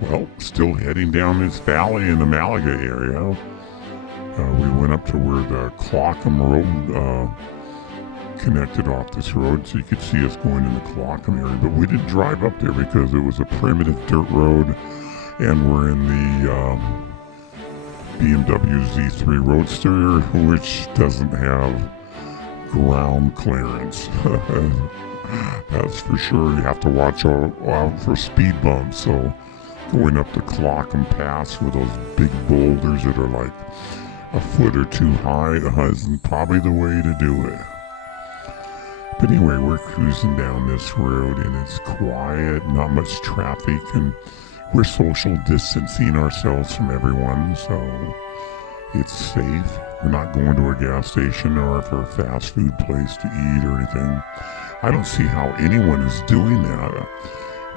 Well, still heading down this valley in the Malaga area. We went up to where the Clockham Road connected off this road, so you could see us going in the Clockham area. But we didn't drive up there because it was a primitive dirt road, and we're in the BMW Z3 Roadster, which doesn't have ground clearance. That's for sure. You have to watch out for speed bumps. So going up the Clockham Pass with those big boulders that are like a foot or two high isn't probably the way to do it. But anyway, we're cruising down this road and it's quiet, not much traffic, and we're social distancing ourselves from everyone, so it's safe. We're not going to a gas station or for a fast food place to eat or anything. I don't see how anyone is doing that.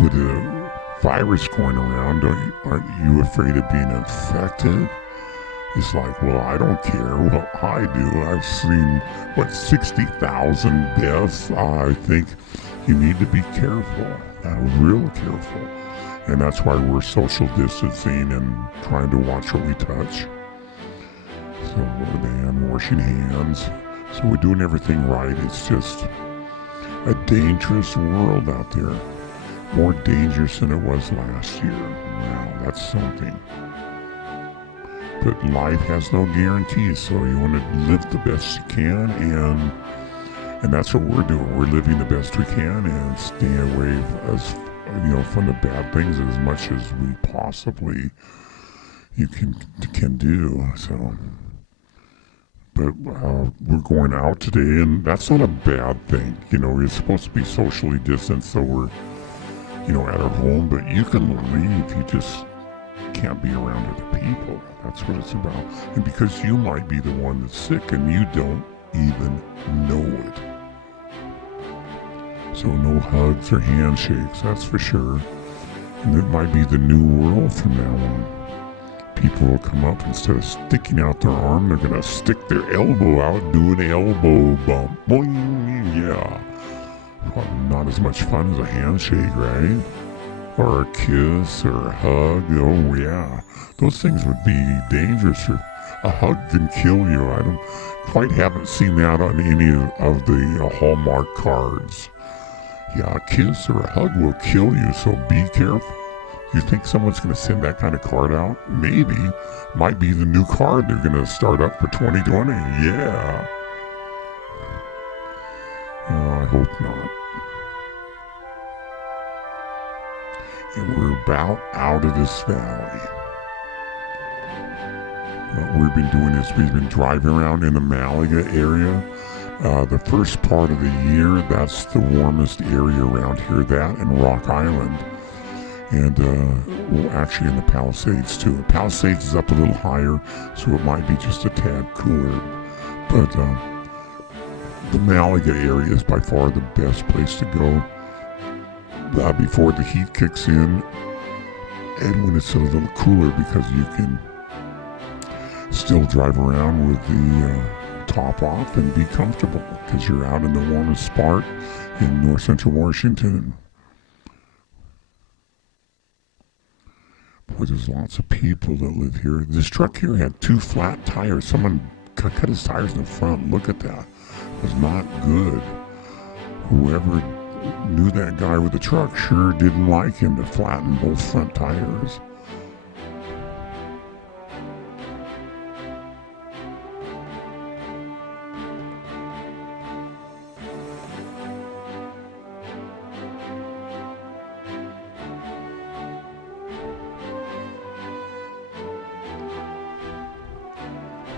With the virus going around, aren't you afraid of being infected? It's like, well, I don't care. Well, I do. I've seen, 60,000 deaths. I think you need to be careful, real careful. And that's why we're social distancing and trying to watch what we touch. So, and washing hands. So we're doing everything right. It's just a dangerous world out there. More dangerous than it was last year. Wow, that's something. But life has no guarantees, so you want to live the best you can, and that's what we're doing. We're living the best we can and staying away from the bad things as much as we possibly can do. So, but we're going out today, and that's not a bad thing. We're supposed to be socially distanced, so we're at our home, but you can leave. You just can't be around other people. That's what it's about. And because you might be the one that's sick and you don't even know it. So no hugs or handshakes, that's for sure. And it might be the new world from now on. People will come up, instead of sticking out their arm, they're going to stick their elbow out, do an elbow bump. Boing, yeah. Well, not as much fun as a handshake, right? Or a kiss or a hug. Oh yeah, those things would be dangerous. A hug can kill you. I don't haven't seen that on any of the Hallmark cards. Yeah, a kiss or a hug will kill you, so be careful. You think someone's going to send that kind of card out? Maybe. Might be the new card they're going to start up for 2020. Yeah. Oh, I hope not. And we're about out of this valley. What we've been doing is we've been driving around in the Malaga area. The first part of the year, that's the warmest area around here, that and Rock Island. And, actually in the Palisades too. The Palisades is up a little higher, so it might be just a tad cooler. But the Malaga area is by far the best place to go before the heat kicks in, and when it's a little cooler, because you can still drive around with the top off and be comfortable because you're out in the warmest spot in north central Washington. Boy, there's lots of people that live here. This truck here had 2 flat tires. Someone cut his tires in the front. Look at that. It was not good. Whoever knew that guy with the truck sure didn't like him to flatten both front tires.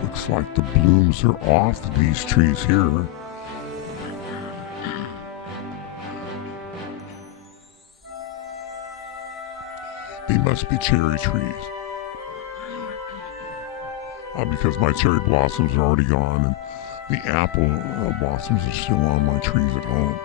Looks like the blooms are off these trees here. They must be cherry trees. Because my cherry blossoms are already gone and the apple blossoms are still on my trees at home.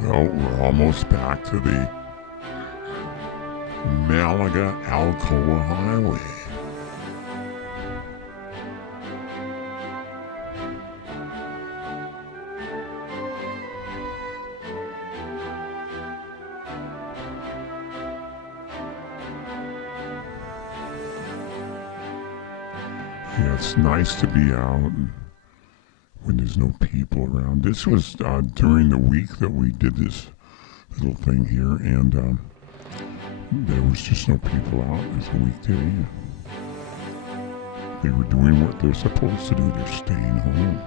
Well, we're almost back to the Malaga Alcoa Highway. Yeah, it's nice to be out when there's no people around. This was during the week that we did this little thing here, and there was just no people out. It was a weekday. They were doing what they're supposed to do. They're staying home.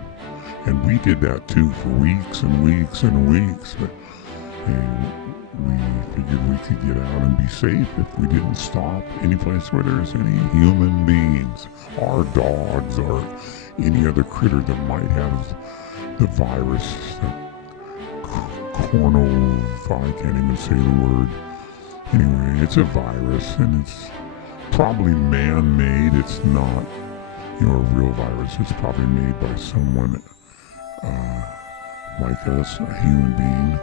And we did that too for weeks and weeks and weeks. But hey, we figured we could get out and be safe if we didn't stop any place where there's any human beings, or dogs, or any other critter that might have the virus. I can't even say the word. Anyway, it's a virus, and it's probably man-made. It's not, a real virus. It's probably made by someone like us, a human being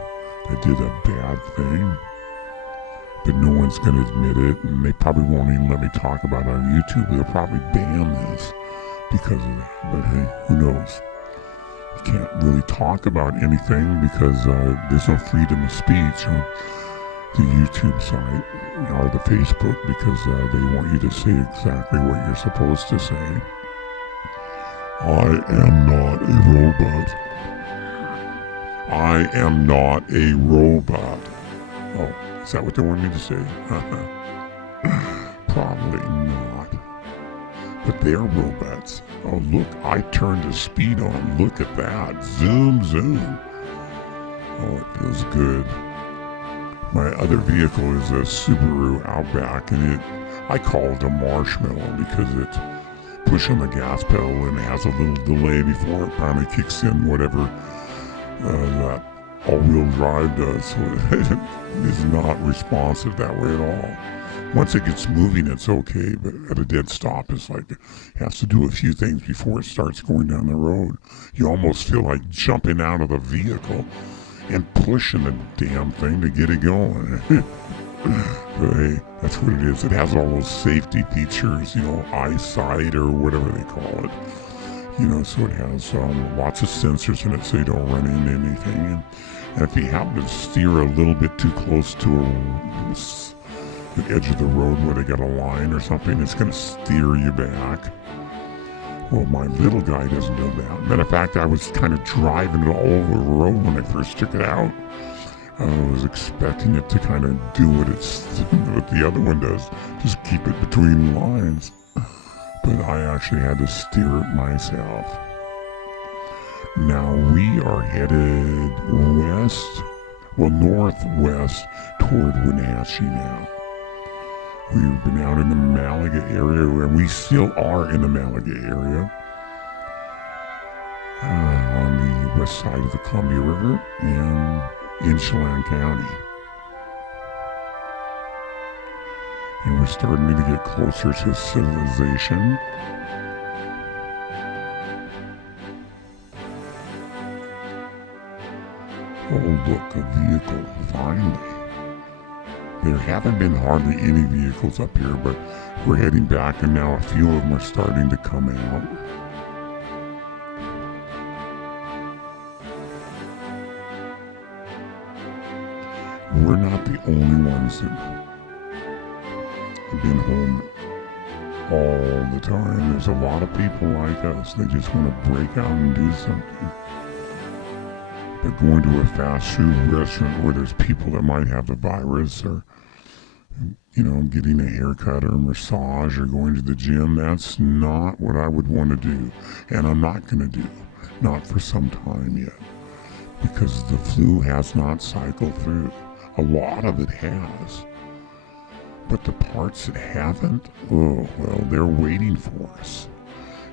that did a bad thing. But no one's going to admit it, and they probably won't even let me talk about it on YouTube. They'll probably ban this because of that. But hey, who knows? You can't really talk about anything because there's no freedom of speech on the YouTube site or the Facebook, because they want you to say exactly what you're supposed to say. I am not a robot. I am not a robot. Oh, is that what they want me to say? Probably not. But they're robots. Oh, look, I turned the speed on. Look at that. Zoom, zoom. Oh, it feels good. My other vehicle is a Subaru Outback, and I call it a marshmallow because it's push on the gas pedal and it has a little delay before it finally kicks in whatever that all-wheel drive does. So it is not responsive that way at all. Once it gets moving, it's okay, but at a dead stop, it's like it has to do a few things before it starts going down the road. You almost feel like jumping out of the vehicle and pushing the damn thing to get it going. But hey, that's what it is. It has all those safety features, eyesight or whatever they call it. So it has lots of sensors in it so you don't run into anything. And if you happen to steer a little bit too close to the edge of the road where they got a line or something, it's going to steer you back. Well, my little guy doesn't do that. Matter of fact, I was kind of driving it all over the road when I first took it out. I was expecting it to kind of do what the other one does, just keep it between lines. But I actually had to steer it myself. Now we are headed northwest toward Wenatchee now. We've been out in the Malaga area, and we still are in the Malaga area. On the west side of the Columbia River in Chelan County. And we're starting to get closer to civilization. Oh, look, a vehicle, finally. There haven't been hardly any vehicles up here, but we're heading back, and now a few of them are starting to come out. We're not the only ones that have been home all the time. There's a lot of people like us. They just want to break out and do something. But going to a fast food restaurant where there's people that might have the virus, or getting a haircut or a massage or going to the gym, that's not what I would want to do. And I'm not going to do. Not for some time yet. Because the flu has not cycled through. A lot of it has. But the parts that haven't, they're waiting for us.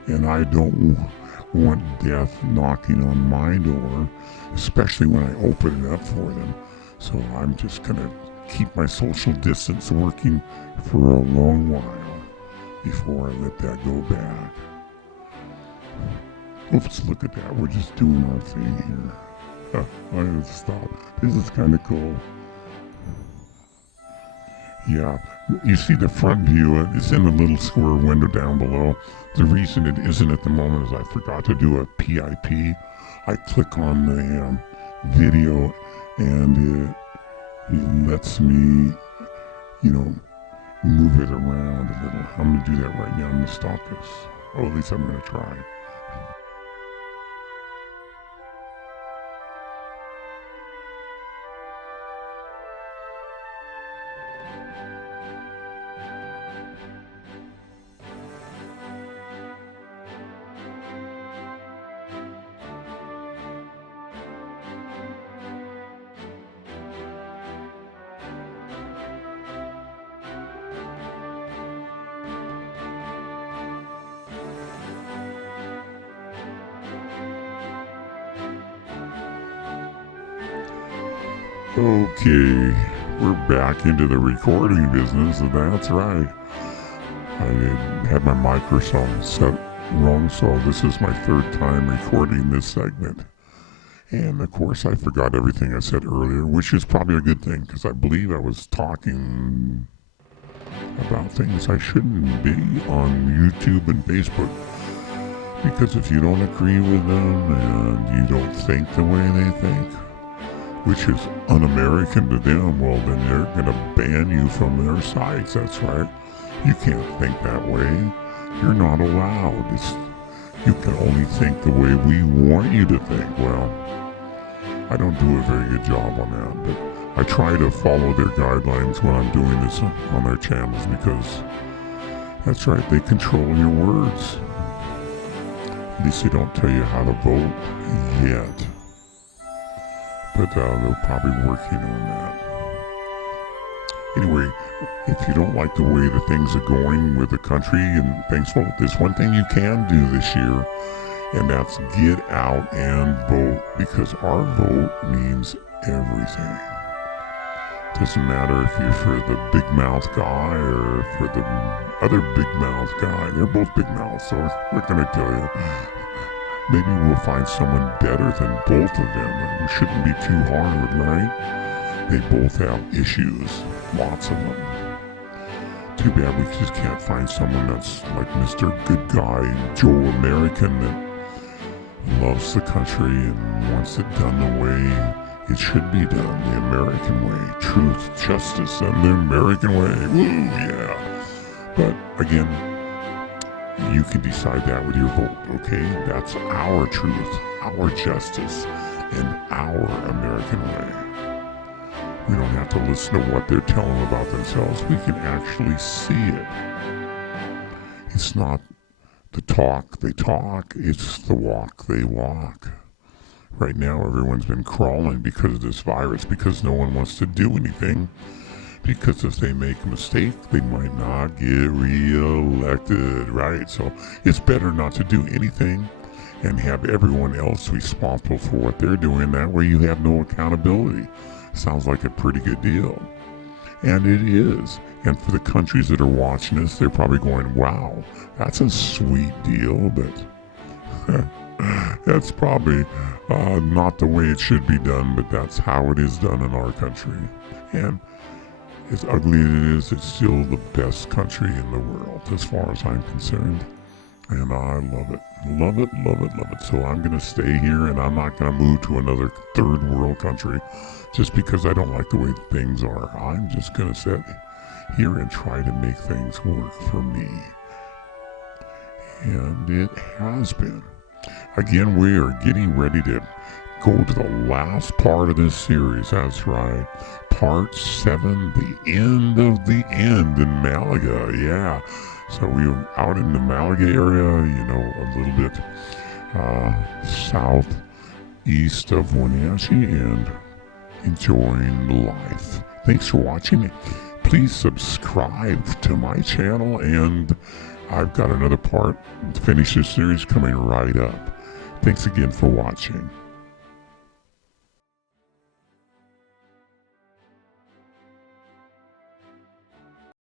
And I don't want death knocking on my door, especially when I open it up for them. So I'm just going to keep my social distance working for a long while before I let that go back. Oops, look at that. We're just doing our thing here. I'm gonna stop. This is kind of cool. Yeah, you see the front view. It's in the little square window down below. The reason it isn't at the moment is I forgot to do a PIP. I click on the video and it lets me, move it around a little. I'm going to do that right now. I'm going to stop this. Or at least I'm going to try. Okay, we're back into the recording business, and that's right. I had my microphone set wrong, so this is my third time recording this segment. And of course, I forgot everything I said earlier, which is probably a good thing, because I believe I was talking about things I shouldn't be on YouTube and Facebook. Because if you don't agree with them and you don't think the way they think, which is un-American to them, well, then they're going to ban you from their sites. That's right. You can't think that way. You're not allowed. You can only think the way we want you to think. Well, I don't do a very good job on that, but I try to follow their guidelines when I'm doing this on their channels, because that's right, they control your words. At least they don't tell you how to vote yet. But they're probably working on that. Anyway, if you don't like the way the things are going with the country and things, well, there's one thing you can do this year, and that's get out and vote, because our vote means everything. Doesn't matter if you're for the big mouth guy or for the other big mouth guy. They're both big mouths, so what can I tell you? Maybe we'll find someone better than both of them. It shouldn't be too hard, right? They both have issues, lots of them. Too bad we just can't find someone that's like Mr. Good Guy, Joe American, that loves the country and wants it done the way it should be done, the American way. Truth, justice, and the American way. Woo, yeah. But again, you can decide that with your vote, okay? That's our truth, our justice, and our American way. We don't have to listen to what they're telling about themselves. We can actually see it. It's not the talk they talk, it's the walk they walk. Right now, everyone's been crawling because of this virus, because no one wants to do anything. Because if they make a mistake, they might not get re-elected, right? So it's better not to do anything and have everyone else responsible for what they're doing. That way you have no accountability. Sounds like a pretty good deal. And it is. And for the countries that are watching this, they're probably going, wow, that's a sweet deal, but that's probably not the way it should be done, but that's how it is done in our country. And as ugly as it is, it's still the best country in the world, as far as I'm concerned. And I love it. Love it, love it, love it. So I'm going to stay here, and I'm not going to move to another third world country just because I don't like the way things are. I'm just going to sit here and try to make things work for me. And it has been. Again, we are getting ready to go to the last part of this series. That's right. Part 7, the end of the end in Malaga. Yeah. So we were out in the Malaga area, a little bit southeast of Wenatchee, and enjoying life. Thanks for watching. Please subscribe to my channel, and I've got another part to finish this series coming right up. Thanks again for watching.